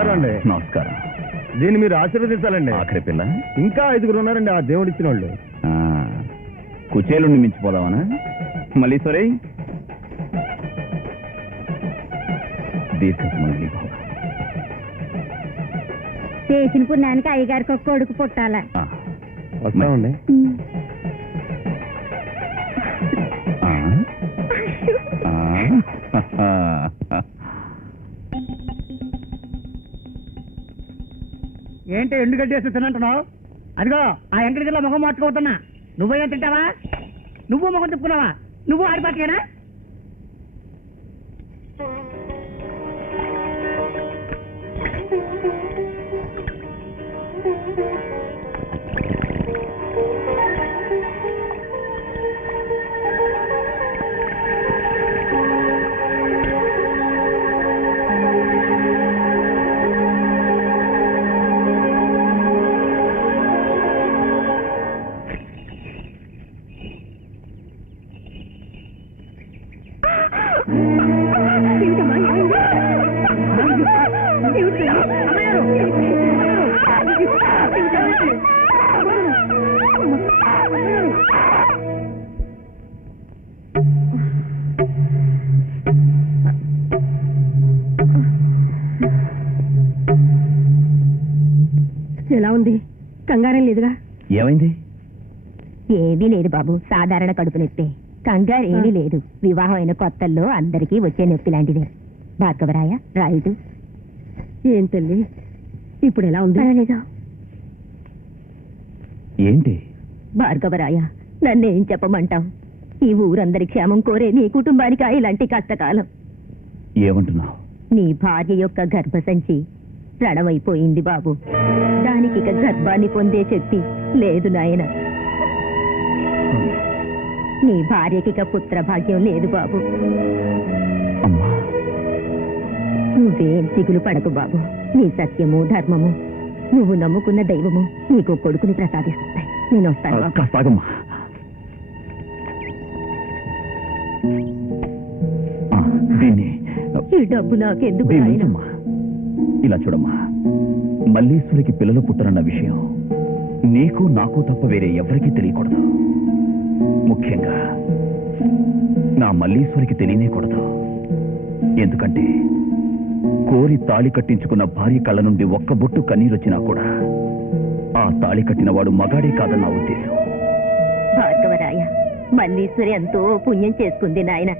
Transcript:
నమస్కారం అండి. నమస్కారం. దీన్ని మీరు ఆశీర్వదించాలండి. ఆఖరి పిల్ల ఇంకా 5 ఉన్నారండి ఆ దేవుడు ఇచ్చిన వాళ్ళు. కుచేలుండి మించిపోదామనా? మల్లీశ్వరి దీర్ఘసుమంగళి భవ. చేసిన పుణ్యానికి అయ్యగారికి ఒక కొడుకు పుట్టాల. వస్తామండి. ఏంటి ఎండు గడ్డేసి తినంటున్నావు? అదిగో ఆ ఎంకడిగిలో ముఖం మార్చుకోతున్నా. నువ్వేం తింటావా? నువ్వు ముఖం తిప్పుకున్నావా? నువ్వు ఆడిపాటికేనా? ఎలా ఉంది? కంగారం లేదుగా? ఏమైంది? ఏమీ లేదు బాబు, సాధారణ కడుపు నొప్పి. కంగారు ఏమీ లేదు. వివాహం అయిన కొత్తల్లో అందరికీ వచ్చే నొప్పి లాంటిదే. భార్గవరాయ రాయుడు. ఏం తల్లి ఇప్పుడు ఎలా ఉంది? ఏంటి భార్గవరాయ, నన్నేం చెప్పమంటావు? ఈ ఊరందరి క్షేమం కోరే నీ కుటుంబానికి ఇలాంటి కష్టకాలం. ఏమంటున్నావు? నీ భార్య యొక్క గర్భసంచి రణమైపోయింది బాబు. దానికి ఇక గర్భాన్ని పొందే శక్తి లేదు నాయన. నీ భార్యకి ఇక పుత్ర భాగ్యం లేదు బాబు. నువ్వేం దిగులు పడకు బాబు. నీ సత్యము ధర్మము, నువ్వు నమ్ముకున్న దైవము నీకు కొడుకుని ప్రసాదిస్తాయి. నేను వస్తాను. ఈ డబ్బు నాకెందుకు? ఇలా చూడమ్మా, మల్లీశ్వరికి పిల్లలు పుట్టరన్న విషయం నీకు నాకు తప్ప వేరే ఎవరికీ తెలియకూడదు. ముఖ్యంగా నా మల్లీశ్వరికి తెలియనేకూడదు. ఎందుకంటే కోరి తాళి కట్టించుకున్న భార్య కళ్ళ నుండి ఒక్క బొట్టు కన్నీరొచ్చినా కూడా ఆ తాళి కట్టిన వాడు మగాడే కాదన్న ఉద్దేశం. భార్గవరాయ, మల్లీశ్వరి ఎంతో పుణ్యం చేసుకుంది నాయన.